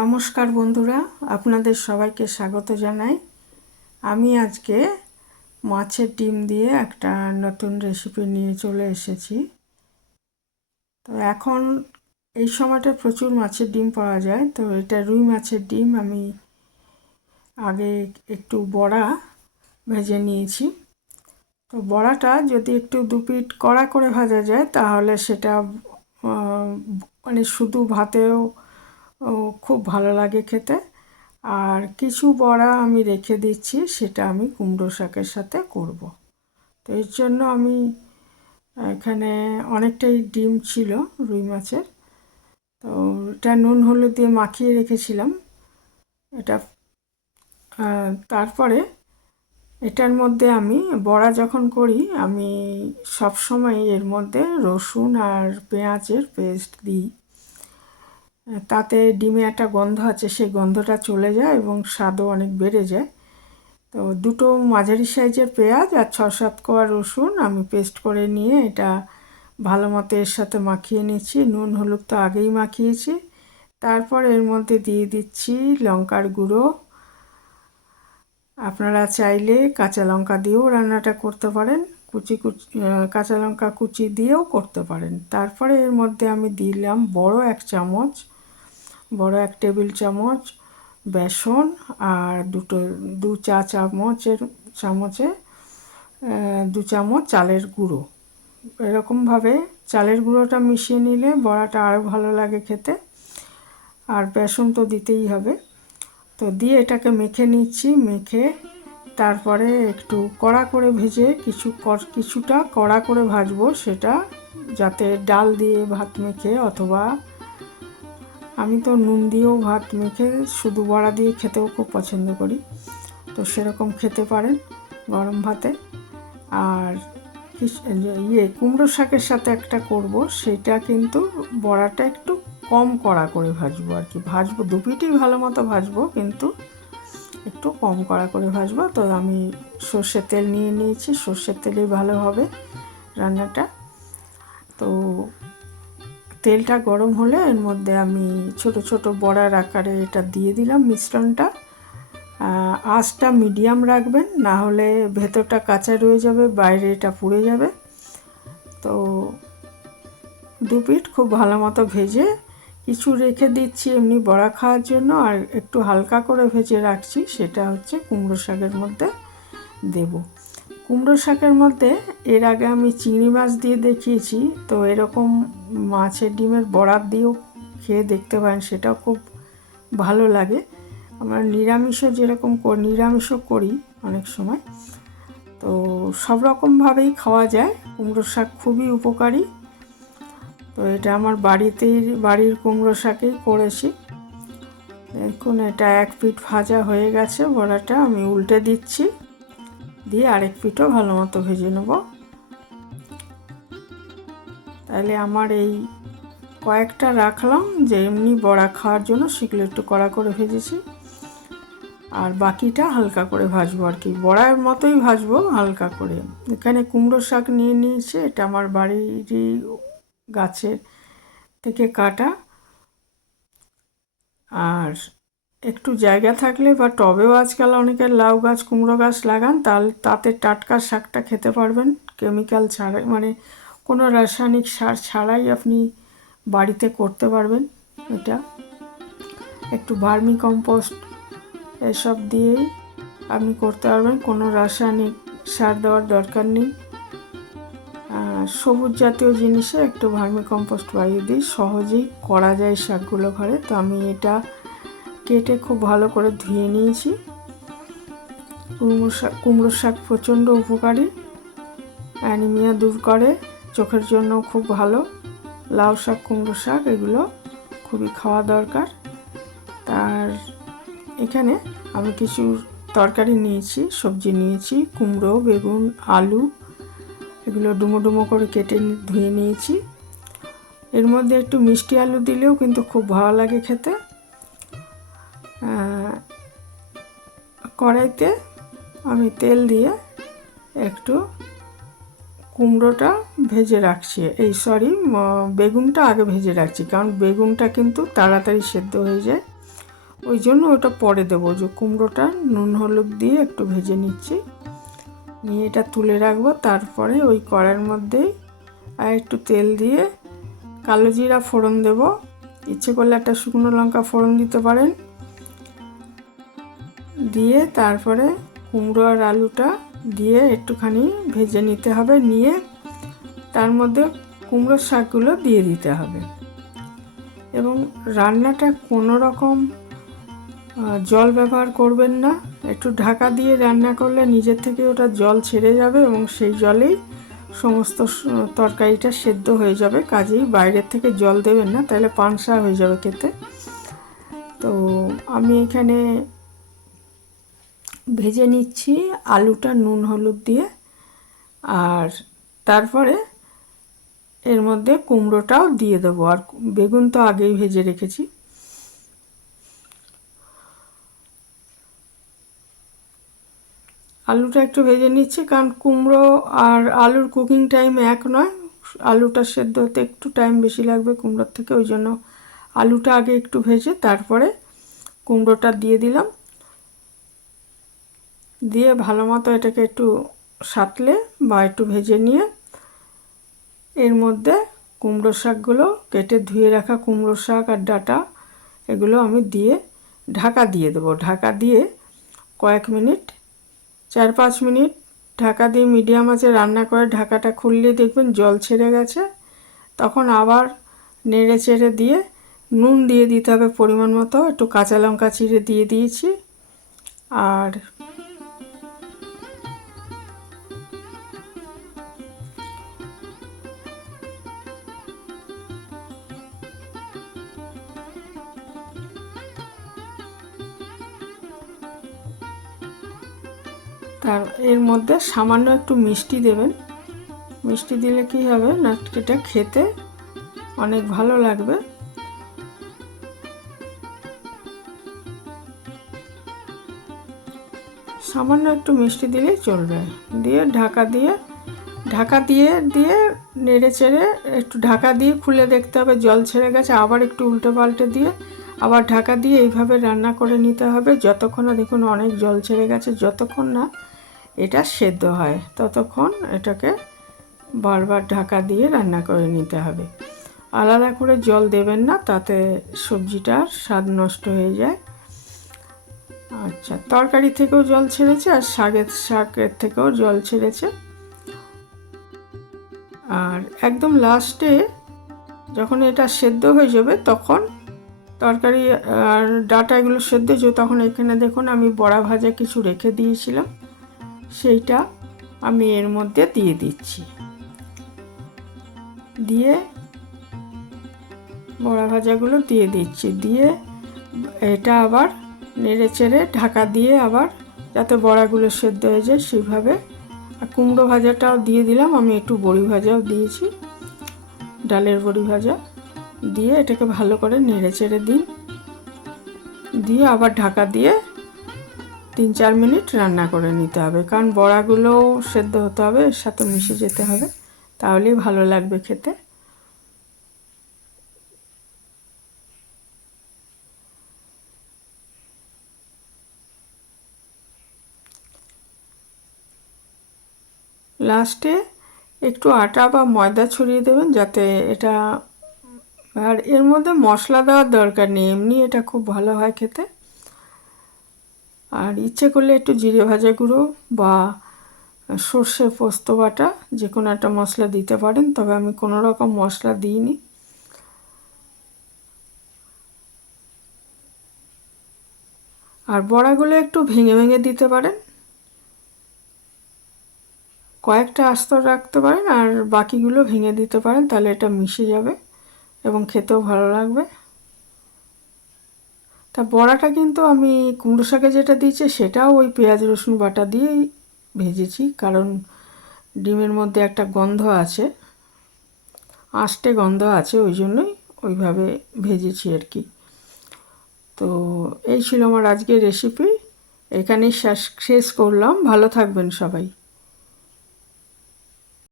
নমস্কার বন্ধুরা, আপনাদের সবাইকে স্বাগত জানাই। আমি আজকে মাছের ডিম দিয়ে একটা নতুন রেসিপি নিয়ে চলে এসেছি। তো এখন এই সময়টা প্রচুর মাছের ডিম পাওয়া যায়। তো এটা রুই মাছের ডিম। আমি আগে একটু বড়া ভেজে নিয়েছি। তো বড়াটা যদি একটু দুপিট কড়া করে ভাজা যায় তাহলে সেটা মানে শুধু ভাতেও খুব ভালো লাগে খেতে। আর কিছু বড়া আমি রেখে দিচ্ছি, সেটা আমি কুমড়ো শাকের সাথে করব। তো এর জন্য আমি এখানে অনেকটাই ডিম ছিল রুই মাছের। তো এটা নুন হলুদ দিয়ে মাখিয়ে রেখেছিলাম। এটা তারপরে এটার মধ্যে আমি বড়া যখন করি আমি সব সময় এর মধ্যে রসুন আর পেঁয়াজের পেস্ট দিই। তাতে ডিমে একটা গন্ধ আছে, সেই গন্ধটা চলে যায় এবং স্বাদও অনেক বেড়ে যায়। তো দুটো মাঝারি সাইজের পেঁয়াজ আর 6-7 কোয়া রসুন আমি পেস্ট করে নিয়ে এটা ভালো মতো এর সাথে মাখিয়ে নিচ্ছি। নুন হলুদ তো আগেই মাখিয়েছি। তারপর এর মধ্যে দিয়ে দিচ্ছি লঙ্কার গুঁড়ো। আপনারা চাইলে কাঁচা লঙ্কা দিয়েও রান্নাটা করতে পারেন, কুচি কুচি কাঁচা লঙ্কা কুচি দিয়েও করতে পারেন। তারপরে এর মধ্যে আমি দিলাম বড় এক টেবিল চামচ বেসন আর দু চা চামচে 2 চামচ চালের গুঁড়ো। এরকমভাবে চালের গুঁড়োটা মিশিয়ে নিলে বড়াটা আরও ভালো লাগে খেতে। আর বেসন তো দিতেই হবে। তো দিয়ে এটাকে মেখে নিচ্ছি। মেখে তারপরে একটু কড়া করে ভেজে কিছুটা কড়া করে ভাজবো, সেটা যাতে ডাল দিয়ে ভাত মেখে, অথবা আমি তো নুন দিয়েও ভাত মেখে শুধু বড়া দিয়ে খেতেও খুব পছন্দ করি। তো সেরকম খেতে পারেন গরম ভাতে। আর কুমড়ো শাকের সাথে একটা করব, সেটা কিন্তু বড়াটা একটু কম কড়া করে ভাজবো আর কি। ভাজবো দুপিটি ভালো মতো ভাজবো, কিন্তু একটু কম কড়া করে ভাজবো। তো আমি সর্ষের তেল নিয়ে নিয়েছি, সর্ষের তেলেই ভালো হবে রান্নাটা। তো তেলটা গরম হলে এর মধ্যে আমি ছোট ছোট বড়ার আকারে এটা দিয়ে দিলাম মিশ্রণটা। আঁচটা মিডিয়াম রাখবেন, না হলে ভেতরটা কাঁচা রয়ে যাবে, বাইরে এটা পুড়ে যাবে। তো দু পিঠ খুব ভালো মতো ভেজে কিছু রেখে দিচ্ছি এমনি বড়া খাওয়ার জন্য, আর একটু হালকা করে ভেজে রাখছি, সেটা হচ্ছে কুমড়ো শাকের মধ্যে দেব। কুমড়ো শাকের মধ্যে এর আগে আমি চিংড়ি মাছ দিয়ে দেখিয়েছি। তো এরকম মাছের ডিমের বড়া দিয়েও খেয়ে দেখতে পারেন, সেটাও খুব ভালো লাগে। আমরা নিরামিষও করি অনেক সময়। তো সব রকমভাবেই খাওয়া যায়। কুমড়ো শাক খুবই উপকারী। তো এটা আমার বাড়ির কুমড়ো শাকেই করেছি। দেখুন, এটা এক পিঠ ভাজা হয়ে গেছে বড়াটা। আমি উল্টে দিচ্ছি, দিয়ে আরেক পিঠও ভালো মতো ভেজে নেব। তাহলে আমার এই কয়েকটা রাখলাম যে এমনি বড়া খাওয়ার জন্য, সেগুলো একটু কড়া করে ভেজেছি। আর বাকিটা হালকা করে ভাজবো আর কি, বড়ার মতোই ভাজবো হালকা করে। এখানে কুমড়ো শাক নিয়ে নিয়েছি, এটা আমার বাড়িরই গাছের থেকে কাটা। আর একটু জায়গা থাকলে বা টবেও আজকাল অনেকের লাউ গাছ কুমড়ো গাছ লাগান, তাতে টাটকা শাকটা খেতে পারবেন কেমিক্যাল ছাড়াই, মানে কোনো রাসায়নিক সার ছাড়াই আপনি বাড়িতে করতে পারবেন। এটা একটু ভার্মি কম্পোস্ট এসব দিয়েই আপনি করতে পারবেন, কোনো রাসায়নিক সার দেওয়ার দরকার নেই। সবুজ জাতীয় জিনিসে একটু ভার্মি কম্পোস্ট বানিয়ে দিই, সহজেই করা যায় শাকগুলো ঘরে। তো আমি এটা কেটে খুব ভালো করে ধুয়ে নিয়েছি। কুমড়ো শাক প্রচণ্ড উপকারী, অ্যানিমিয়া দূর করে, চোখের জন্য খুব ভালো। লাউ শাক, কুমড়ো শাক এগুলো খুবই খাওয়া দরকার। তার এখানে আমি কিছু তরকারি নিয়েছি, সবজি নিয়েছি, কুমড়ো, বেগুন, আলু, এগুলো ডুমো ডুমো করে কেটে ধুয়ে নিয়েছি। এর মধ্যে একটু মিষ্টি আলু দিলেও কিন্তু খুব ভালো লাগে খেতে। কড়াইতে আমি তেল দিয়ে একটু কুমড়োটা ভেজে রাখছি, বেগুনটা আগে ভেজে রাখছি, কারণ বেগুনটা কিন্তু তাড়াতাড়ি সেদ্ধ হয়ে যায়। ওই জন্য ওটা পরে দেবো। যে কুমড়োটা নুন হলুদ দিয়ে একটু ভেজে নিচ্ছি, নিয়ে এটা তুলে রাখবো। তারপরে ওই কড়াইয়ের মধ্যেই আর একটু তেল দিয়ে কালো জিরা ফোড়ন দেব। ইচ্ছে করলে একটা শুকনো লঙ্কা ফোড়ন দিতে পারেন। দিয়ে তারপরে কুমড়ো আর আলুটা দিয়ে একটুখানি ভেজে নিতে হবে, নিয়ে তার মধ্যে কুমড়োর শাকগুলো দিয়ে দিতে হবে। এবং রান্নাটা কোনো রকম জল ব্যবহার করবেন না। একটু ঢাকা দিয়ে রান্না করলে নিজের থেকে ওটা জল ছেড়ে যাবে এবং সেই জলেই সমস্ত তরকারিটা সেদ্ধ হয়ে যাবে। কাজেই বাইরের থেকে জল দেবেন না, তাহলে পানসা হয়ে যাবে খেতে। তো আমি এখানে ভেজে নিচ্ছি আলুটা নুন হলুদ দিয়ে, আর তারপরে এর মধ্যে কুমড়োটাও দিয়ে দেবো। আর বেগুন তো আগেই ভেজে রেখেছি। আলুটা একটু ভেজে নিচ্ছি, কারণ কুমড়ো আর আলুর কুকিং টাইম এক নয়। আলুটা সেদ্ধ হতে একটু টাইম বেশি লাগবে কুমড়োর থেকে, ওই জন্য আলুটা আগে একটু ভেজে তারপরে কুমড়োটা দিয়ে দিলাম। দিয়ে ভালো মতো এটাকে একটু সাঁতলে বা একটু ভেজে নিয়ে এর মধ্যে কুমড়ো শাকগুলো কেটে ধুয়ে রাখা কুমড়ো শাক আর ডাঁটা এগুলো আমি দিয়ে ঢাকা দিয়ে দেবো। ঢাকা দিয়ে কয়েক মিনিট 4-5 মিনিট ঢাকা দিয়ে মিডিয়াম আঁচে রান্না করে ঢাকাটা খুললে দেখবেন জল ছেড়ে গেছে। তখন আবার নেড়ে চেড়ে দিয়ে নুন দিয়ে দিতে হবে পরিমাণ মতো। একটু কাঁচা লঙ্কা চিড়ে দিয়ে দিয়েছি। আর এর মধ্যে সামান্য একটু মিষ্টি দেবেন। মিষ্টি দিলে কি হবে না, এটা খেতে অনেক ভালো লাগবে। সামান্য একটু মিষ্টি দিলেই চলবে। দিয়ে ঢাকা দিয়ে নেড়ে চেড়ে একটু ঢাকা দিয়ে খুলে দেখতে হবে জল ছেড়ে গেছে। আবার একটু উল্টে পাল্টে দিয়ে আবার ঢাকা দিয়ে এইভাবে রান্না করে নিতে হবে যতক্ষণ না দেখুন অনেক জল ছেড়ে গেছে। যতক্ষণ না এটা সেদ্ধ হয় ততক্ষণ এটাকে বারবার ঢাকা দিয়ে রান্না করে নিতে হবে। আলাদা করে জল দেবেন না, তাতে সবজিটার স্বাদ নষ্ট হয়ে যায়। আচ্ছা, তরকারি থেকেও জল ছেড়েছে আর শাকের থেকেও জল ছেড়েছে। আর একদম লাস্টে যখন এটা সেদ্ধ হয়ে যাবে তখন তরকারি আর ডাঁটা এগুলো সেদ্ধ হয়ে যাবে, তখন এখানে দেখুন আমি বড়া ভাজা কিছু রেখে দিয়েছিলাম, সেইটা আমি এর মধ্যে দিয়ে দিচ্ছি। দিয়ে বড়া ভাজাগুলো দিয়ে দিচ্ছি। দিয়ে এটা আবার নেড়ে চেড়ে ঢাকা দিয়ে আবার যাতে বড়াগুলো সেদ্ধ হয়ে যায় সেইভাবে। আর কুমড়ো ভাজাটাও দিয়ে দিলাম, আমি একটু বড়ি ভাজাও দিয়েছি, ডালের বড়ি ভাজা দিয়ে এটাকে ভালো করে নেড়ে চেড়ে দিন। দিয়ে আবার ঢাকা দিয়ে 3-4 মিনিট রান্না করে নিতে হবে, কারণ বড়াগুলোও সেদ্ধ হতে হবে, এর সাথে মিশে যেতে হবে, তাহলেই ভালো লাগবে খেতে। লাস্টে একটু আটা বা ময়দা ছড়িয়ে দেবেন যাতে এটা, আর এর মধ্যে মশলা দেওয়ার দরকার নেই, এমনি এটা খুব ভালো হয় খেতে। আর ইচ্ছে করলে একটু জিরে ভাজা গুঁড়ো বা সর্ষে পোস্ত বাটা যে কোনো একটা মশলা দিতে পারেন, তবে আমি কোনো রকম মশলা দিইনি। আর বড়াগুলো একটু ভেঙে ভেঙে দিতে পারেন, কয়েকটা আস্ত রাখতে পারেন আর বাকিগুলো ভেঙে দিতে পারেন, তাহলে এটা মিশে যাবে এবং খেতেও ভালো লাগবে। তা বড়াটা কিন্তু আমি কুমড়ো শাকে যেটা দিয়েছি সেটাও ওই পেঁয়াজ রসুন বাটা দিয়েই ভেজেছি, কারণ ডিমের মধ্যে একটা গন্ধ আছে, আষ্টে গন্ধ আছে, ওই জন্যই ওইভাবে ভেজেছি আর কি। তো এই ছিল আমার আজকের রেসিপি, এখানেই শেষ করলাম। ভালো থাকবেন সবাই।